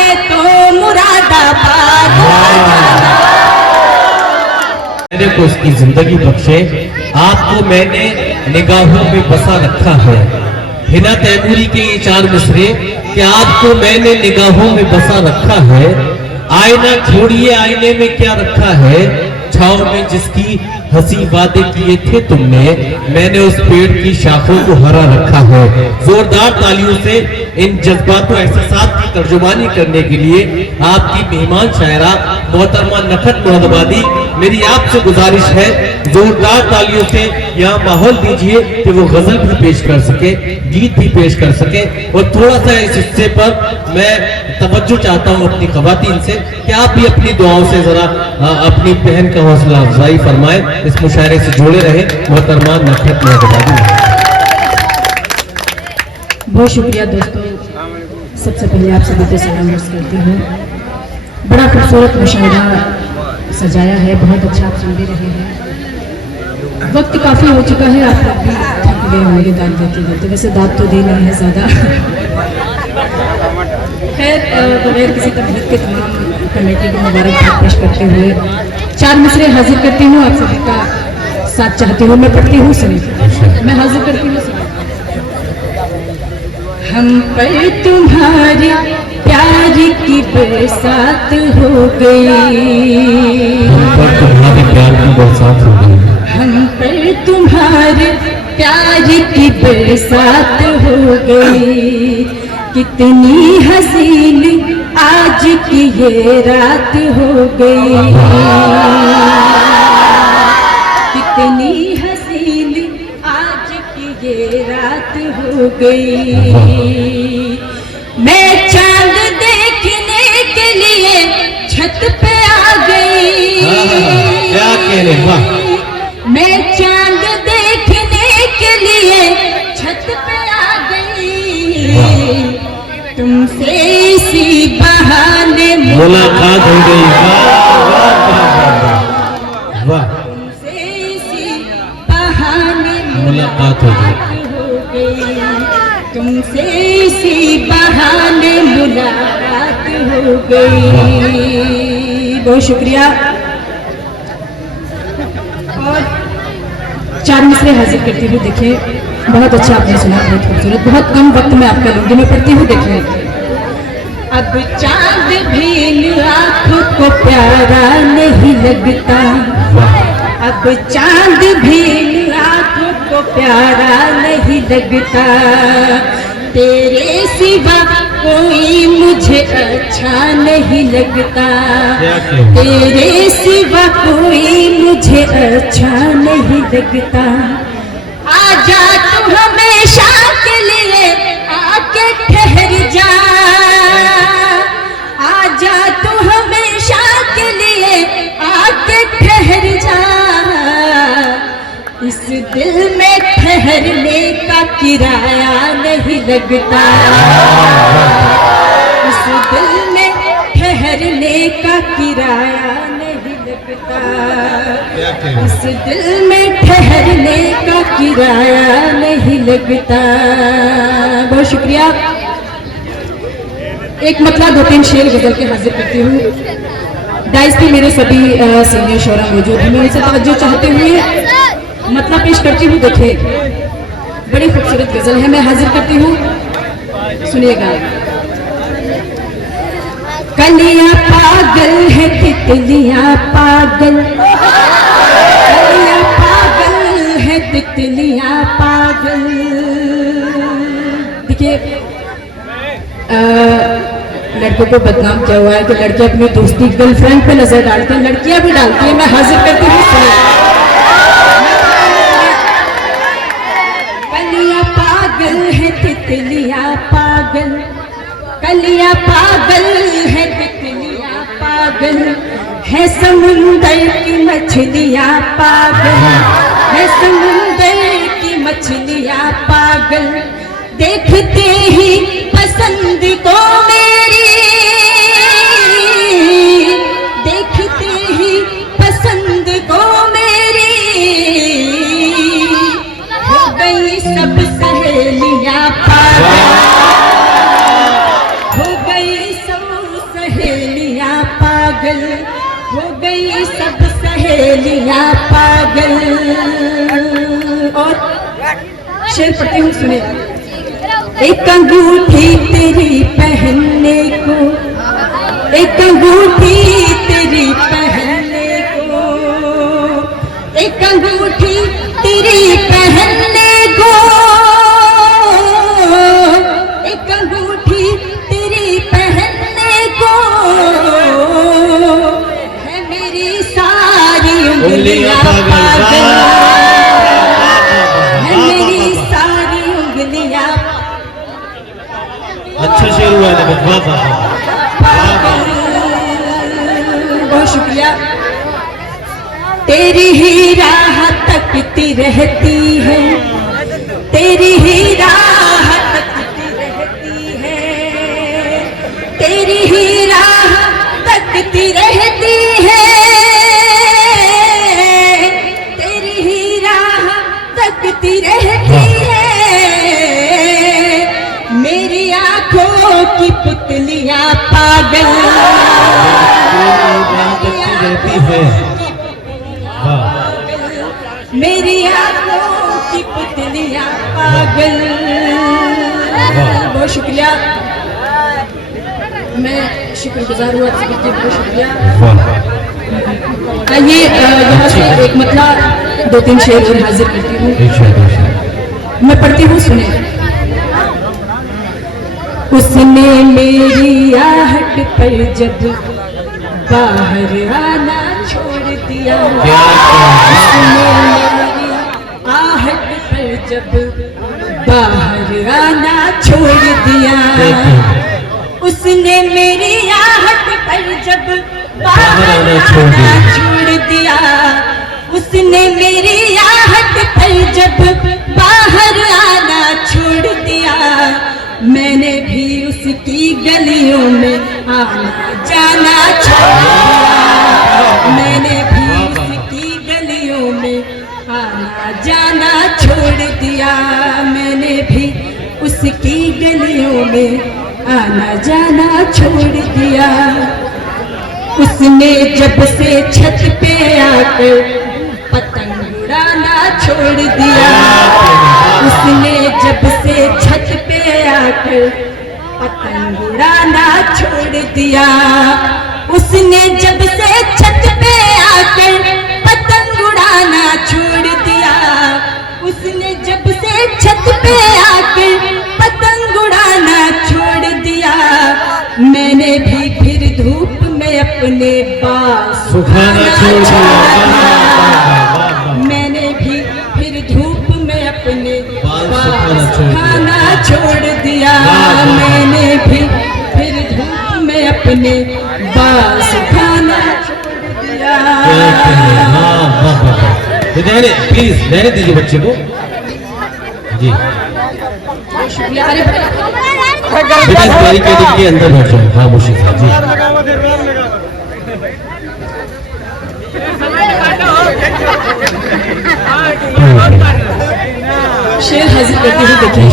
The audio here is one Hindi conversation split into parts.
चाहे तो मुरादाबाद। मैंने को उसकी जिंदगी बख्शे, आपको मैंने निगाहों में बसा रखा है। हिना तैमूरी के ये 4 मिसरे कि आपको मैंने निगाहों में बसा रखा है। आईना छोड़िए, आईने में क्या रखा है, छाव में जिसकी हंसी वादे किए थे तुमने, मैंने उस पेड़ की शाखों को हरा रखा है। जोरदार तालियों से इन जज्बातों एहसासात की तर्जुमानी करने के लिए आपकी मेहमान शायरा मोहतरमा नखत मुरादाबादी, मेरी आपसे गुजारिश है जोरदार तालियों से यहाँ माहौल दीजिए कि वो गजल भी पेश कर सके, गीत भी पेश कर सके। और थोड़ा सा इस हिस्से पर मैं तवज्जो चाहता हूँ अपनी खवातीन से कि आप भी अपनी दुआओं से जरा अपनी बहन का हौसला अफजाई फरमाएं, इस मुशायरे से जुड़े रहे। मोहतरमा नखत मुरादाबादी। बहुत शुक्रिया दोस्तों, सबसे पहले आप सभी को सलाम अर्ज करती हूँ। बड़ा खूबसूरत मुशायरा सजाया है, बहुत अच्छा आप सुन भी रहे हैं। वक्त काफ़ी हो चुका है, आप लोग भी थक गए होंगे दाद देते देते, वैसे दाद तो दे नहीं है ज़्यादा। खैर, बगैर किसी तकलीफ के तमाम कमेटी को मुबारकबाद पेश करते हुए 4 मिसरे हाजिर करती हूँ, आप सभी का साथ चाहती हूँ। मैं पढ़ती हूँ, सुनिए, मैं हाजिर करती हूँ, सुनिए। हम पर तुम्हारी प्यार की बरसात हो गई, हम पर तुम्हारे प्यार की बरसात हो गई, हम पर तुम्हारे प्यार की बरसात हो गई। कितनी हसीन आज की ये रात हो गई, कितनी हसीन आज की ये रात हो गई। मैं चांद देखने के लिए छत पे आ गई, क्या कह रहे, वाह। मैं चांद देखने के लिए छत पे आ गई, तुमसे इसी बहाने मुलाकात हो गई, वाह, तुमसे इसी बहाने मुलाकात हो गई, तुमसे इसी बहाने मुलाकात हो गई। बहुत शुक्रिया। और 4 मिसरे हाजिर करती हूँ, देखिए बहुत अच्छा आपने सुना, बहुत खूबसूरत, बहुत कम वक्त में आपका लूंगी। मैं पढ़ती हूँ, देखिए। अब चांद भी आंखों को प्यारा नहीं लगता, अब चांद भी आंखों को प्यारा नहीं लगता, तेरे सिवा कोई मुझे अच्छा नहीं लगता, तेरे सिवा कोई मुझे अच्छा नहीं लगता। आजा तू हमेशा के लिए आके ठहर जा, आजा तू हमेशा के लिए आके ठहर जा, इस दिल में ठहरने का किराया नहीं लगता, इस दिल में ठहरने का किराया नहीं लगता, इस दिल में ठहरने का किराया नहीं लगता। बहुत शुक्रिया। एक मतलब 2-3 शेर गजल के हाजिर करती हूँ। डाइस पे मेरे सभी सीनियर शोरा मौजूद हैं, मैं उनसे तवज्जो चाहते हुए मतलब पेश करती हूँ। देखिए बड़ी खूबसूरत गजल है, मैं हाजिर करती हूँ, सुनिएगा। कलियां पागल है तितलियां पागल, कलियां पागल है तितलियां पागल। देखिए लड़कों को बदनाम किया हुआ है कि लड़के अपनी दोस्ती गर्लफ्रेंड पे नजर डालते हैं, लड़कियां भी डालती हैं। मैं हाजिर करती हूँ, कलियां पागल है तितलियां पागल, कलियां पागल है तितलियां पागल, है समुंदर की मछलियां पागल, है समुंदर की मछलियां पागल, देखते ही पसंद को मेरी, देखते ही पसंद को मेरी, हो गई सब सहेलियां पागल, हो गई सब लिया पागल। और शेर पढ़ती हूँ, सुने। एक अंगूठी तेरी पहनने को, एक अंगूठी तेरी पहनने को, एक अंगूठी तेरी पहनने को, एक अंगूठी तेरी पहनने को, है मेरी सारी उंगलियां पागल, है मेरी सारी उंगलियां। अच्छा शेर हुआ है, बहुत शुक्रिया। तेरी ही राह तकती रहती है, तेरी ही राह तकती रहती है, तेरी ही राह तकती रहती है, तेरी ही राह तकती रहती है, मेरी आंखों की पुतलियां पागल रहती है। मेरी आंखों की पुतलियां पागल। बहुत शुक्रिया, मैं शुक्रगुजार हुआ आपसे, बहुत शुक्रिया। आइए यहाँ से एक मतला 2-3 शेर और हाजिर करती हूँ, मैं पढ़ती हूँ, सुने। उसने मेरी आहट पर जब बाहर आना छोड़ दिया, उसने मेरी आहट पर जब बाहर आना छोड़ दिया, उसने मेरी आहट पर जब बाहर आना छोड़ दिया, उसने मेरी आहट पर जब बाहर आना छोड़ दिया, मैंने भी उसकी गलियों में आना जाना छोड़ दिया, मैंने भी उसकी गलियों में आना जाना छोड़ दिया, मैंने भी उसकी गलियों में आना जाना छोड़ दिया। उसने जब से छत पे आकर पतंग उड़ाना छोड़ दिया, उसने जब से छत पे आकर पतंग उड़ाना छोड़ दिया, उसने जब से छत पे आकर पतंग उड़ाना छोड़ दिया, उसने जब से छत पे आकर पतंग उड़ाना छोड़ दिया, मैंने भी फिर धूप में अपने बाल सुखाना छोड़ दिया, मैंने भी फिर धूप में अपने बाल सुखाना छोड़ दिया, मैंने भी फिर धूप में अपने बाल सुखाना छोड़ दिया। प्लीज रहने दीजिए बच्चे को जी। बेटा इस बैरिकेड के अंदर बैठ जाओ। हाँ मुशीद साहब जी। शेर हाजिर करती हूँ, देखिए।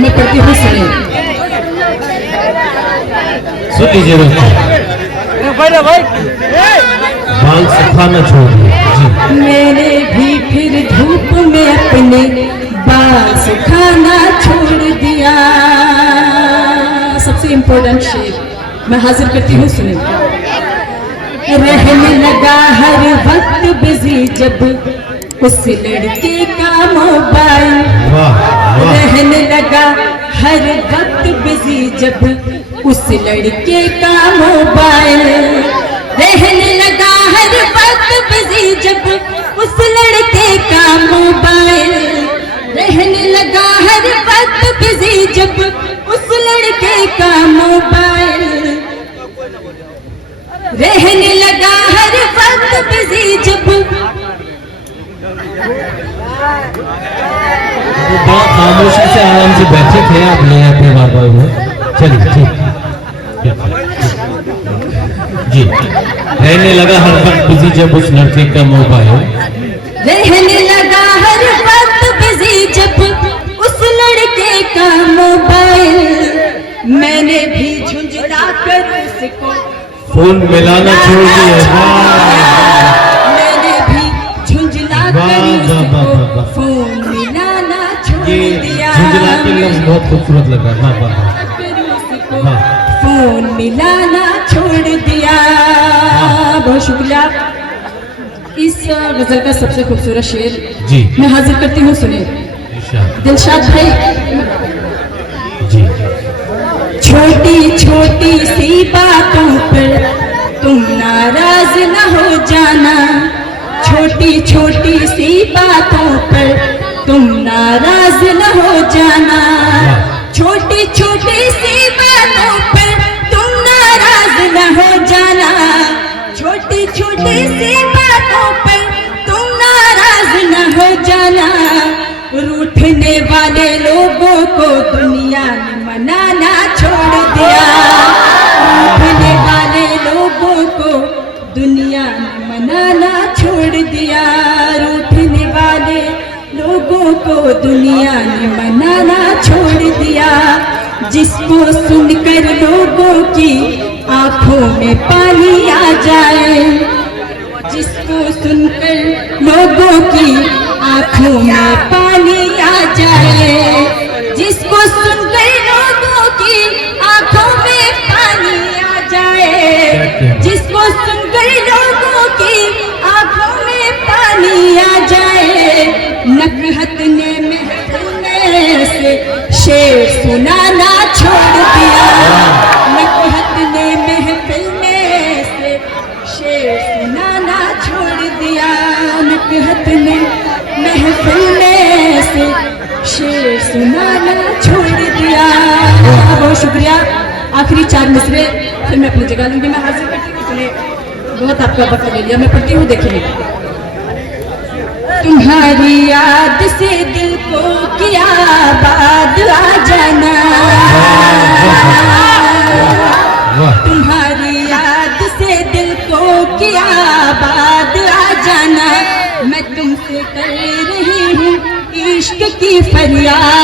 मैं पढ़ती हूँ, सुनिए। सुन लीजिए बाल सुखाना छोड़ दिया जी। मैंने भी फिर धूप में अपने बाल सुखाना छोड़ दिया। सबसे इम्पोर्टेंट शेर मैं हाजिर करती हूँ, सुनिए। रहने लगा हर वक्त बिजी जब उस लड़के का मोबाइल, रहने लगा हर वक्त बिजी जब उस लड़के का मोबाइल, रहने लगा हर वक्त बिजी जब उस लड़के का मोबाइल, रहने लगा हर वक्त बिजी जब उस लड़के का मोबाइल, रहने लगा हर वक्त बिजी जब। बहुत खामोशी से आराम से बैठे थे, आप ले आते बार बार वो। चलिए ठीक जी। रहने लगा हर वक्त बिजी जब उस लड़के का मोबाइल, रहने लगा हर वक्त बिजी जब उस लड़के का मोबाइल, मैंने भी झुंझला कर उसको फोन मिलाना छोड़ दिया। वाह मैंने भी झुंझला वाह, कर वाह, वाह, वाह, उसको वाह। फोन मिलाना छोड़ ये दिया। झुंझला के लफ्ज बहुत खूबसूरत लगा। वाह वाह वाह कर उसको वाह। फोन मिलाना छोड़ दिया। बहुत शुक्रिया। इस गजल का सबसे खूबसूरत शेर जी मैं हाजिर करती हूँ, सुने। इरशाद। दिलशाद भाई, जी छोटी छोटी सी बातों पर तुम नाराज न हो जाना। छोटी छोटी सी बातों पर तुम नाराज न हो जाना। छोटी छोटी सी बातों पर तुम नाराज न हो जाना। छोटी छोटी सी बातों पर तुम नाराज न हो जाना। रूठने वाले लोगों को दुनिया ने मनाना छोड़ दिया। रूठने वाले लोगों को दुनिया ने मनाना छोड़ दिया। रूठने वाले लोगों को दुनिया ने मनाना छोड़ दिया। जिसको सुनकर लोगों की आंखों में पानी आ जाए। जिसको सुनकर लोगों की आंखों में पानी आ जाए। जिसको सुनकर लोगों की आंखों में पानी आ जाए। जिसको सुनकर लोगों की आंखों में पानी आ जाए। नकहत ने महफिल से शेर सुनाना छोड़ दिया। नकहत ने महफिल में से शेर सुनाना छोड़ दिया। नकहत ने महफिल में से शेर सुनाना छोड़ दिया। बहुत शुक्रिया। आखिरी 4 मिसरे फिर मैं अपनी जगह लूंगी। मैं हाजिर करती हूँ, सुने। बहुत आपका वक्त ले लिया, मैं पढ़ती हूँ, देखिए। तुम्हारी याद से दिल को किया बात आ जाना। तुम्हारी याद से दिल को किया बात आ जाना। मैं तुमसे कर रही हूँ इश्क की फरियाद।